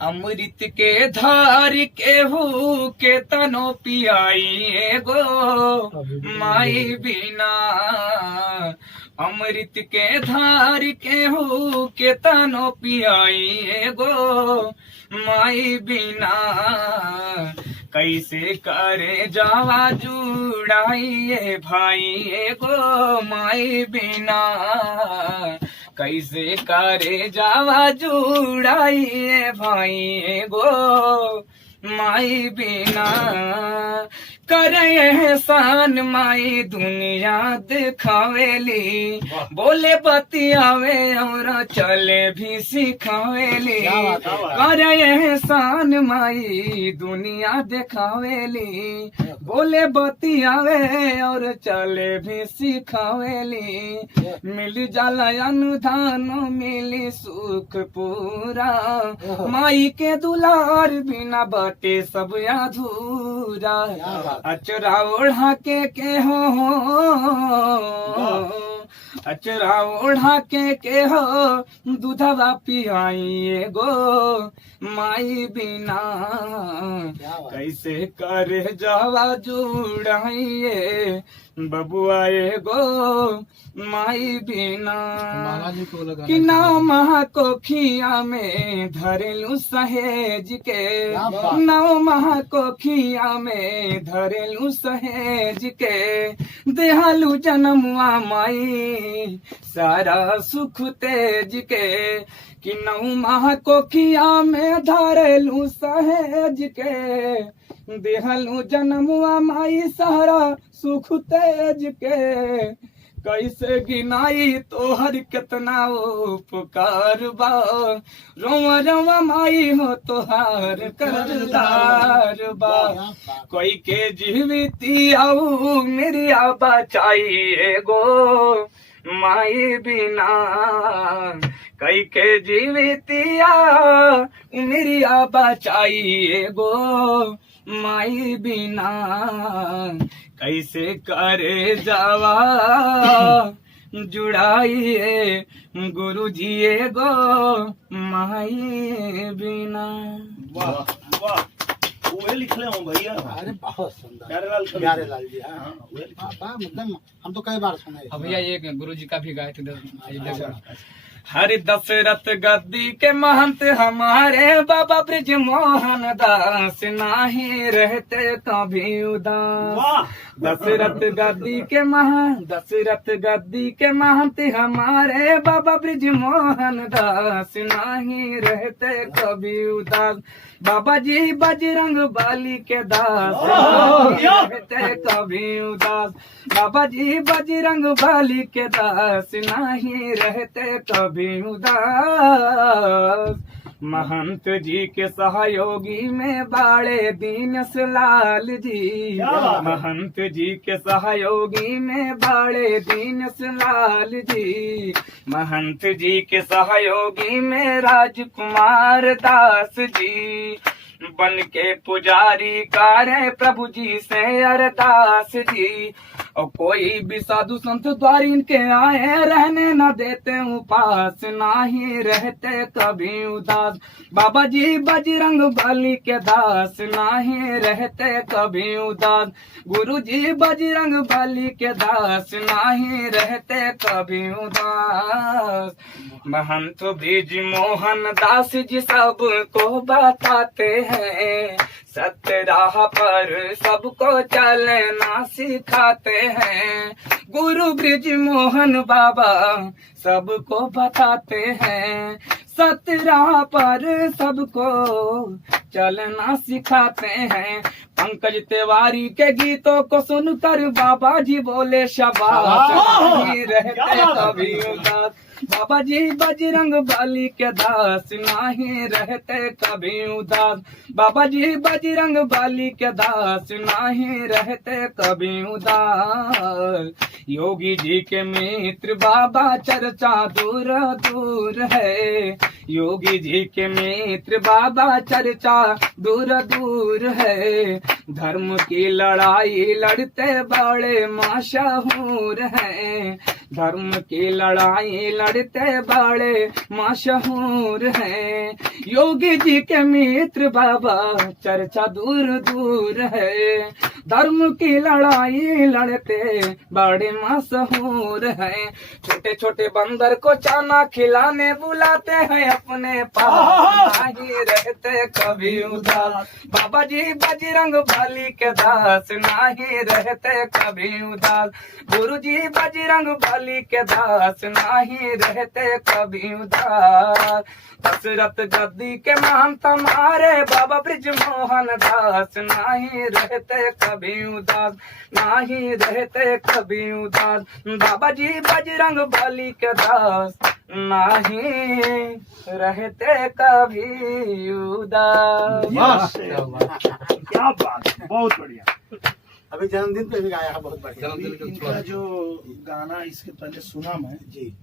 अमृत के धार केहू के तनो पियाई गो माई बिना। अमृत के धार केहू के तनो पियाई गो माई बिना। कैसे करे जावा जुड़ाइए भाई गो माई बिना। कैसे करे जावा जुड़ाइए भाई गो माई बिना। करे एहसान माई दुनिया दिखावेली, बोले बतियावे और चले भी सिखावेली। करे एहसान माई दुनिया दिखावेली, बोले बतियावे और चले भी सिखावेली। मिल जाला अनुदान मिली सुख पूरा, माई के दुलार बिना बटे सब अधूरा। अचरा ओढ़ा के हो अचरा ओढ़ा के हो दूधवा पियाई गो माई बिना। कैसे करे जावा जुड़ाइए बबुआए गो माई बिना। कि नाव महा कोखिया में धरेलू सहेज के, नाव महा कोखिया में धरेलू सहेज के। देहालू जन्मुआ माई सारा सुख तेज के। कि नौ माह कोखिया में धरेलू सहेज के। देहलू जन्मुआ माई सारा सुख तेज के। कैसे गिनाई तोहर कितना उपकार बा, रोवा रोवा माई हो तोहार करदार बा। कोई के जीविती आऊ मेरी आबा चाहिए गो माई बिना। कई के जीवितिया मेरी आबा चाहिए गो माई बिना। कैसे करे जावा जुड़ाइए गुरु जी गो माई बिना। वाह वाह, वो लिख ले हूँ भैया। अरे बहुत सुंदर प्यारे लाल जी। हाँ मतलब हम तो कई बार सुने। भैया ये गुरु जी का भी गाए थे। हरि दशरथ गद्दी के महंत हमारे बाबा ब्रिज मोहन दास, नाही रहते कभी उदास। दशरथ गद्दी के दशरथ गद्दी के महंत हमारे बाबा ब्रिज मोहन दास, नाही रहते कभी उदास। बाबा जी बजरंग बाली के दास, नहीं रहते कभी उदास। बाबा जी बजरंग बाली के दास, नहीं रहते कभी उदास। महंत जी के सहयोगी में बाड़े दीनस लाल जी। महंत जी के सहयोगी में बाड़े दीनस लाल जी। महंत जी के सहयोगी में राजकुमार दास जी। बन के पुजारी कारे प्रभु जी से अरदास जी। और कोई भी साधु संत द्वारी इनके आए रहने न देते उपास, नाही रहते कभी उदास। बाबा जी बजरंग बली के दास, नाही रहते कभी उदास। गुरु जी बजरंग बली के दास, नाही रहते कभी उदास। महंत ब्रिज मोहन दास जी सबको बताते हैं, सत्य राह पर सबको चलना सिखाते हैं। गुरु ब्रिज मोहन बाबा सबको बताते हैं, सत्य राह पर सबको चलना सिखाते हैं। पंकज तिवारी के गीतों को सुनकर बाबा जी बोले शाबाश, नहीं रहते कभी उदास। बाबा जी बजरंग बली के दास, नहीं रहते कभी उदास। बाबा जी बजरंग बली के दास, नहीं रहते कभी उदास। योगी जी के मित्र बाबा चर्चा दूर दूर है। योगी जी के मित्र बाबा चर्चा दूर दूर है। धर्म की लड़ाई लड़ते बड़े मशहूर हैं। धर्म की लड़ाई लड़ते बड़े मशहूर हैं। योगी जी के मित्र बाबा चर्चा दूर दूर है, धर्म की लड़ाई लड़ते बड़े मशहूर हैं। छोटे छोटे बंदर को चाना खिलाने बुलाते हैं अपने पास, नहीं रहते कभी उदास। बाबा जी बजरंग बली के दास, नहीं रहते कभी उदास। गुरु जी बजरंग बली के दास, नहीं रहते कभी उदास। दशरथ गद्दी के महंत हमारे बाबा ब्रिज मोहन दास, नहीं रहते कभी उदास, नहीं रहते कभी उदास। बाबा जी बजरंग बली के दास, नहीं रहते कभी उदास। बस क्या बात है, बहुत बढ़िया। अभी जन्मदिन पे भी गाया है, बहुत बढ़िया। इनका जो गाना इसके पहले सुना मैं, जी